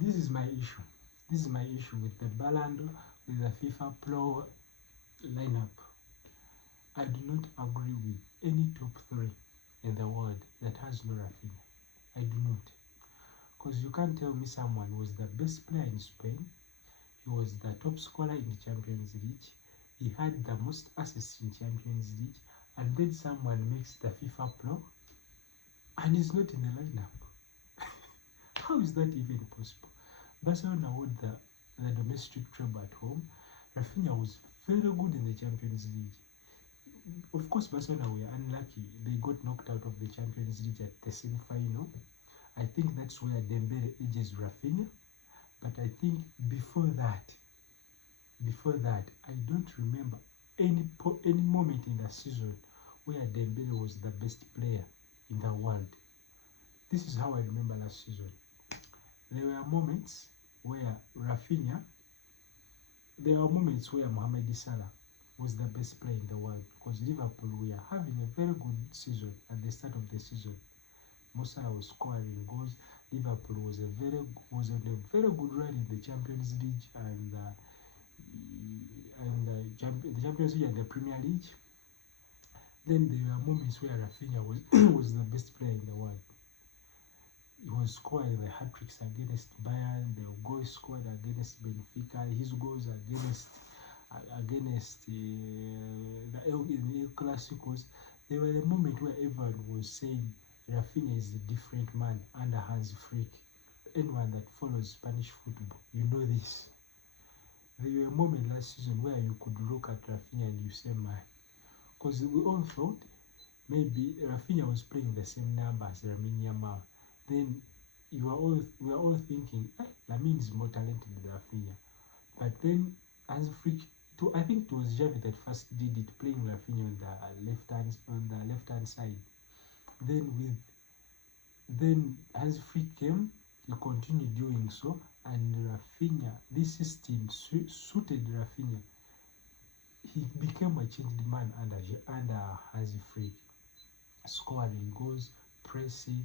This is my issue. This is my issue with the Ballon d'Or, with the FIFA Pro lineup. I do not agree with any top 3 in the world that has no Raphinha. I do not. Because you can't tell me someone was the best player in Spain, he was the top scorer in the Champions League, he had the most assists in Champions League, and then someone makes the FIFA Pro and he's not in the lineup. How is that even possible? Barcelona won the domestic treble at home. Raphinha was very good in the Champions League. Of course, Barcelona were unlucky. They got knocked out of the Champions League at the semi-final. I think that's where Dembele edges Raphinha. But I think before that, I don't remember any moment in the season where Dembele was the best player in the world. This is how I remember last season. There were moments where Mohamed Salah was the best player in the world, because Liverpool were having a very good season at the start of the season. Mo Salah was scoring goals. Liverpool was on a very good run in the Champions League and the Champions League and the Premier League. Then there were moments where Raphinha was the best player in the world. He was scoring the hat-tricks against Bayern, the goals scored against Benfica, his goals against the El Clásicos. There were a moment where everyone was saying Raphinha is a different man under Hans Flick. Anyone that follows Spanish football, you know this. There were a moment last season where you could look at Raphinha and you say, man, because we all thought maybe Raphinha was playing the same number as Lamine Yamal. Then we were all thinking, Lamine is more talented than Raphinha. But then Hans Flick, I think it was Xavi that first did it, playing Raphinha on the left hand side. Then Hans Flick came, he continued doing so, and Raphinha, this system suited Raphinha. He became a changed man under Hans Flick, scoring goals, pressing,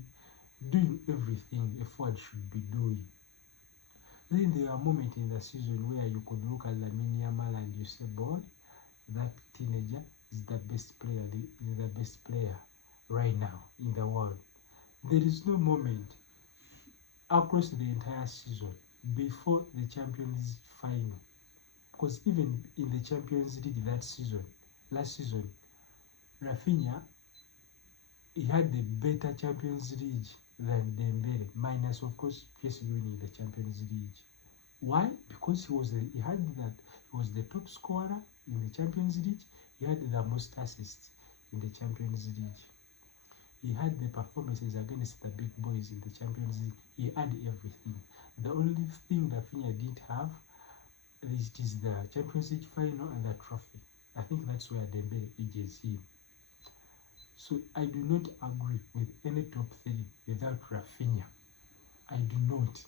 doing everything a forward should be doing. Then there are moments in the season where you could look at Lamine Yamal and you say, boy, that teenager is the best player right now in the world. There is no moment across the entire season before the Champions final, because even in the Champions League last season, Raphinha, he had the better Champions League than Dembele, minus of course PSG winning the Champions League. Why? Because he was the top scorer in the Champions League. He had the most assists in the Champions League. He had the performances against the big boys in the Champions League. He had everything. The only thing Raphinha didn't have is the Champions League final and the trophy. I think that's where Dembele edges him. So I do not agree with any top 3 without Raphinha. I do not.